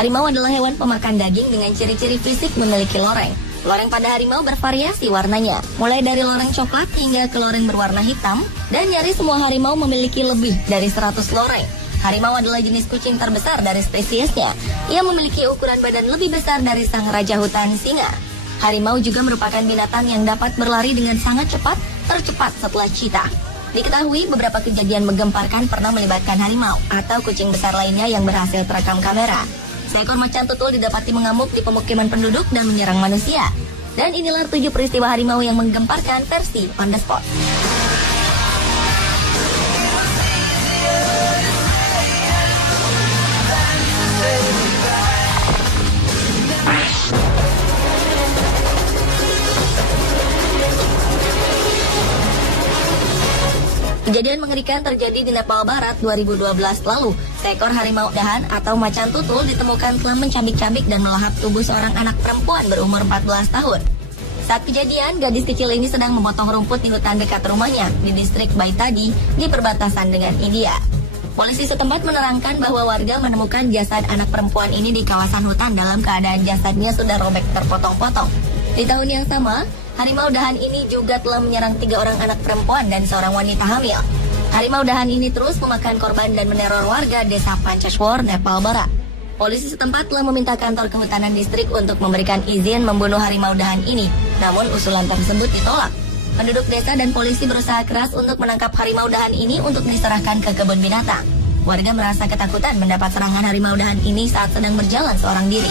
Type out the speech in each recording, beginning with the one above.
Harimau adalah hewan pemakan daging dengan ciri-ciri fisik memiliki loreng. Loreng pada harimau bervariasi warnanya, mulai dari loreng coklat hingga ke loreng berwarna hitam, dan nyaris semua harimau memiliki lebih dari 100 loreng. Harimau adalah jenis kucing terbesar dari spesiesnya. Ia memiliki ukuran badan lebih besar dari sang raja hutan singa. Harimau juga merupakan binatang yang dapat berlari dengan sangat cepat, tercepat setelah cheetah. Diketahui beberapa kejadian menggemparkan pernah melibatkan harimau atau kucing besar lainnya yang berhasil terekam kamera. Seekor macan tutul didapati mengamuk di pemukiman penduduk dan menyerang manusia. Dan inilah 7 peristiwa harimau yang menggemparkan versi On The Spot. Kejadian mengerikan terjadi di Nepal Barat 2012 lalu. Seekor harimau dahan atau macan tutul ditemukan telah mencabik-cabik dan melahap tubuh seorang anak perempuan berumur 14 tahun. Saat kejadian, gadis kecil ini sedang memotong rumput di hutan dekat rumahnya di distrik Baitadi di perbatasan dengan India. Polisi setempat menerangkan bahwa warga menemukan jasad anak perempuan ini di kawasan hutan dalam keadaan jasadnya sudah robek terpotong-potong. Di tahun yang sama, harimau dahan ini juga telah menyerang 3 orang anak perempuan dan seorang wanita hamil. Harimau dahan ini terus memakan korban dan meneror warga desa Pancashwar, Nepal Barat. Polisi setempat telah meminta kantor kehutanan distrik untuk memberikan izin membunuh harimau dahan ini, namun usulan tersebut ditolak. Penduduk desa dan polisi berusaha keras untuk menangkap harimau dahan ini untuk diserahkan ke kebun binatang. Warga merasa ketakutan mendapat serangan harimau dahan ini saat sedang berjalan seorang diri.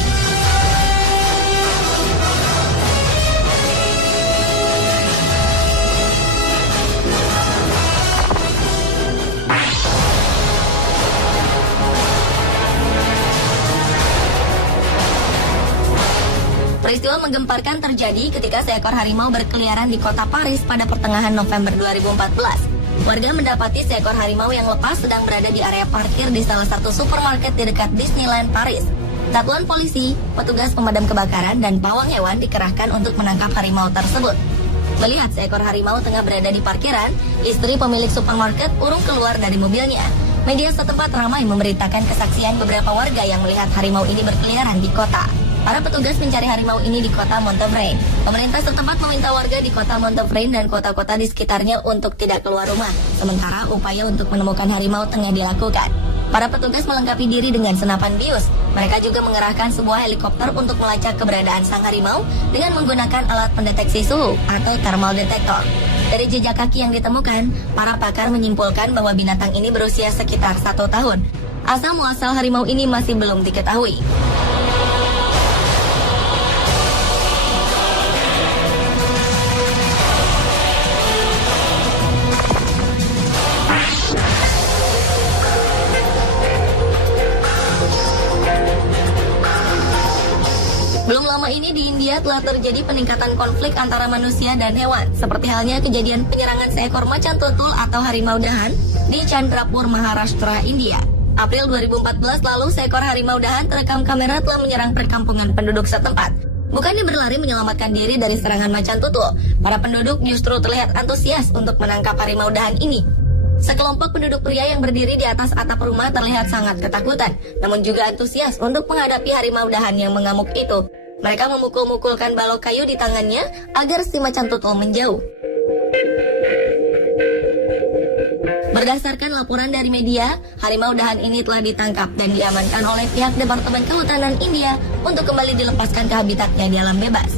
Peristiwa menggemparkan terjadi ketika seekor harimau berkeliaran di kota Paris pada pertengahan November 2014. Warga mendapati seekor harimau yang lepas sedang berada di area parkir di salah satu supermarket di dekat Disneyland Paris. Satuan polisi, petugas pemadam kebakaran, dan pawang hewan dikerahkan untuk menangkap harimau tersebut. Melihat seekor harimau tengah berada di parkiran, istri pemilik supermarket urung keluar dari mobilnya. Media setempat ramai memberitakan kesaksian beberapa warga yang melihat harimau ini berkeliaran di kota. Para petugas mencari harimau ini di kota Montevrain. Pemerintah setempat meminta warga di kota Montevrain dan kota-kota di sekitarnya untuk tidak keluar rumah. Sementara upaya untuk menemukan harimau tengah dilakukan. Para petugas melengkapi diri dengan senapan bius. Mereka juga mengerahkan sebuah helikopter untuk melacak keberadaan sang harimau dengan menggunakan alat pendeteksi suhu atau thermal detector. Dari jejak kaki yang ditemukan, para pakar menyimpulkan bahwa binatang ini berusia sekitar 1 tahun. Asal-muasal harimau ini masih belum diketahui. Belum lama ini di India telah terjadi peningkatan konflik antara manusia dan hewan, seperti halnya kejadian penyerangan seekor macan tutul atau harimau dahan di Chandrapur, Maharashtra, India. April 2014 lalu, seekor harimau dahan terekam kamera telah menyerang perkampungan penduduk setempat. Bukannya berlari menyelamatkan diri dari serangan macan tutul, para penduduk justru terlihat antusias untuk menangkap harimau dahan ini. Sekelompok penduduk pria yang berdiri di atas atap rumah terlihat sangat ketakutan, namun juga antusias untuk menghadapi harimau dahan yang mengamuk itu. Mereka memukul-mukulkan balok kayu di tangannya agar si macan tutul menjauh. Berdasarkan laporan dari media, harimau dahan ini telah ditangkap dan diamankan oleh pihak Departemen Kehutanan India untuk kembali dilepaskan ke habitatnya di alam bebas.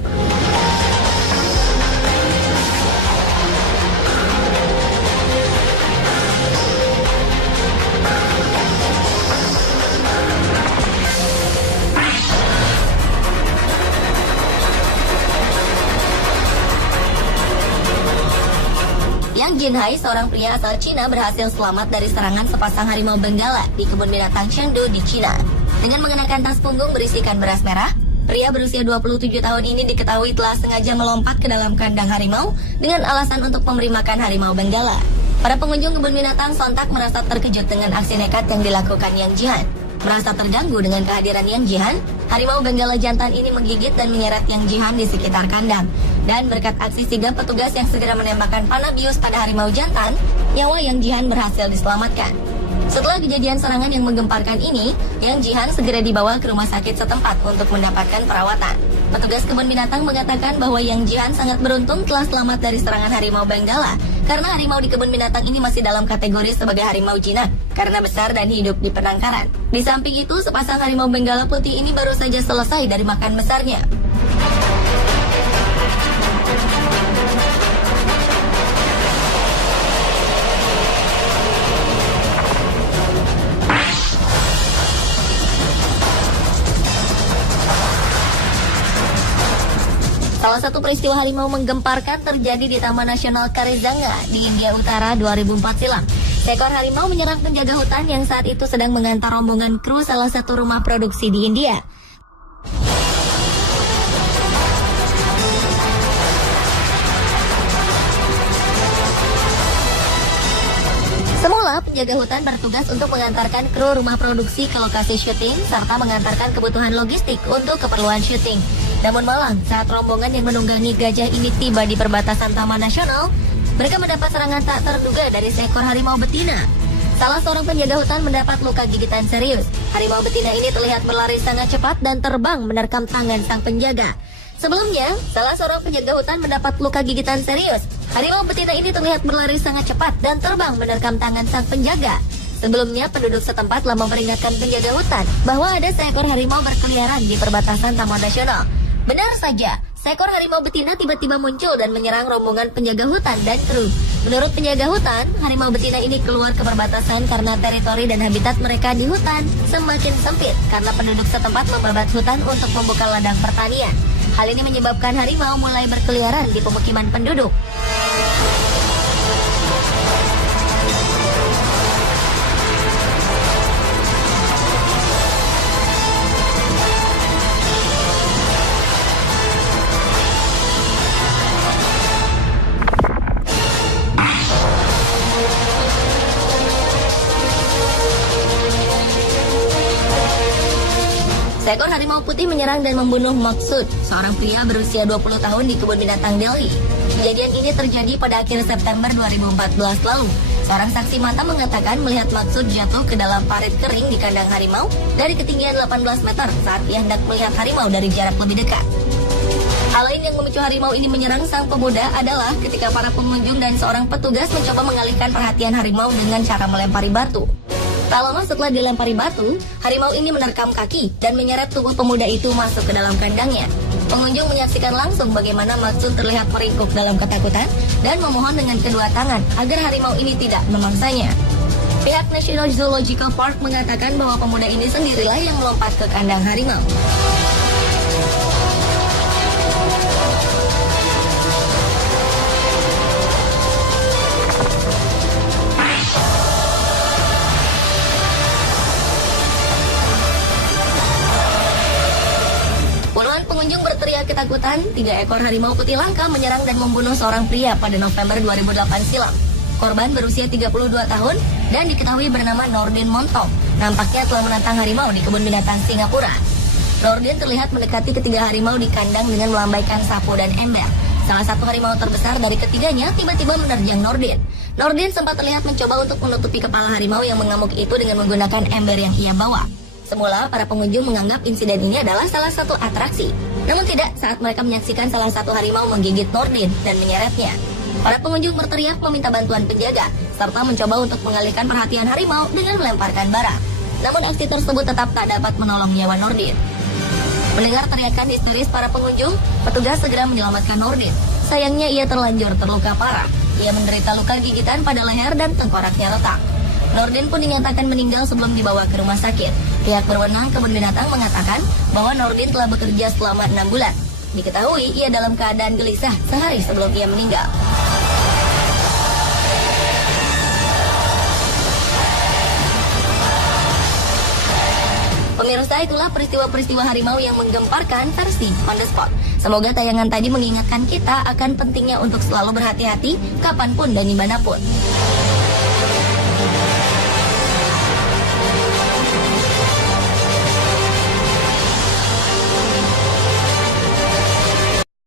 Yang Jinhai, seorang pria asal Cina, berhasil selamat dari serangan sepasang harimau benggala di kebun binatang Chengdu di Cina. Dengan mengenakan tas punggung berisikan beras merah, pria berusia 27 tahun ini diketahui telah sengaja melompat ke dalam kandang harimau dengan alasan untuk memberi makan harimau benggala. Para pengunjung kebun binatang sontak merasa terkejut dengan aksi nekat yang dilakukan Yang Jihan. Merasa terganggu dengan kehadiran Yang Jihan, harimau benggala jantan ini menggigit dan menyeret Yang Jihan di sekitar kandang. Dan berkat aksi sigap petugas yang segera menembakkan panah bius pada harimau jantan, nyawa Yang Jihan berhasil diselamatkan. Setelah kejadian serangan yang menggemparkan ini, Yang Jihan segera dibawa ke rumah sakit setempat untuk mendapatkan perawatan. Petugas kebun binatang mengatakan bahwa Yang Jihan sangat beruntung telah selamat dari serangan harimau Benggala, karena harimau di kebun binatang ini masih dalam kategori sebagai harimau jinak, karena besar dan hidup di penangkaran. Di samping itu, sepasang harimau Benggala putih ini baru saja selesai dari makan besarnya. Salah satu peristiwa harimau menggemparkan terjadi di Taman Nasional Karizanga di India Utara 2004 silam. Seekor harimau menyerang penjaga hutan yang saat itu sedang mengantar rombongan kru salah satu rumah produksi di India. Semula, penjaga hutan bertugas untuk mengantarkan kru rumah produksi ke lokasi syuting serta mengantarkan kebutuhan logistik untuk keperluan syuting. Namun malang, saat rombongan yang menunggangi gajah ini tiba di perbatasan Taman Nasional, mereka mendapat serangan tak terduga dari seekor harimau betina. Salah seorang penjaga hutan mendapat luka gigitan serius. Harimau betina ini terlihat berlari sangat cepat dan terbang menerkam tangan sang penjaga. Sebelumnya, salah seorang penjaga hutan mendapat luka gigitan serius. Harimau betina ini terlihat berlari sangat cepat dan terbang menerkam tangan sang penjaga. Sebelumnya, penduduk setempat telah memperingatkan penjaga hutan bahwa ada seekor harimau berkeliaran di perbatasan Taman Nasional. Benar saja, seekor harimau betina tiba-tiba muncul dan menyerang rombongan penjaga hutan dan kru. Menurut penjaga hutan, harimau betina ini keluar ke perbatasan karena teritori dan habitat mereka di hutan semakin sempit karena penduduk setempat membabat hutan untuk membuka ladang pertanian. Hal ini menyebabkan harimau mulai berkeliaran di pemukiman penduduk. Seekor harimau putih menyerang dan membunuh Maksud, seorang pria berusia 20 tahun di kebun binatang Delhi. Kejadian ini terjadi pada akhir September 2014 lalu. Seorang saksi mata mengatakan melihat Maksud jatuh ke dalam parit kering di kandang harimau dari ketinggian 18 meter saat ia hendak melihat harimau dari jarak lebih dekat. Hal lain yang memicu harimau ini menyerang sang pemuda adalah ketika para pengunjung dan seorang petugas mencoba mengalihkan perhatian harimau dengan cara melempari batu. Tak lama setelah dilempari batu, harimau ini menerkam kaki dan menyeret tubuh pemuda itu masuk ke dalam kandangnya. Pengunjung menyaksikan langsung bagaimana Maksud terlihat meringkuk dalam ketakutan dan memohon dengan kedua tangan agar harimau ini tidak memangsanya. Pihak National Zoological Park mengatakan bahwa pemuda ini sendirilah yang melompat ke kandang harimau. Pengunjung berteriak ketakutan, 3 ekor harimau putih langka menyerang dan membunuh seorang pria pada November 2008 silam. Korban berusia 32 tahun dan diketahui bernama Nordin Montong. Nampaknya telah menantang harimau di kebun binatang Singapura. Nordin terlihat mendekati ketiga harimau di kandang dengan melambaikan sapu dan ember. Salah satu harimau terbesar dari ketiganya tiba-tiba menerjang Nordin. Nordin sempat terlihat mencoba untuk menutupi kepala harimau yang mengamuk itu dengan menggunakan ember yang ia bawa. Semula, para pengunjung menganggap insiden ini adalah salah satu atraksi. Namun tidak saat mereka menyaksikan salah satu harimau menggigit Nordin dan menyeretnya. Para pengunjung berteriak meminta bantuan penjaga, serta mencoba untuk mengalihkan perhatian harimau dengan melemparkan bara. Namun aksi tersebut tetap tak dapat menolong nyawa Nordin. Mendengar teriakan histeris para pengunjung, petugas segera menyelamatkan Nordin. Sayangnya ia terlanjur terluka parah. Ia menderita luka gigitan pada leher dan tengkoraknya retak. Nordin pun dinyatakan meninggal sebelum dibawa ke rumah sakit. Pihak berwenang kebun binatang mengatakan bahwa Nordin telah bekerja selama 6 bulan. Diketahui ia dalam keadaan gelisah sehari sebelum ia meninggal. Pemirsa, itulah peristiwa-peristiwa harimau yang menggemparkan versi On The Spot. Semoga tayangan tadi mengingatkan kita akan pentingnya untuk selalu berhati-hati kapanpun dan dimanapun.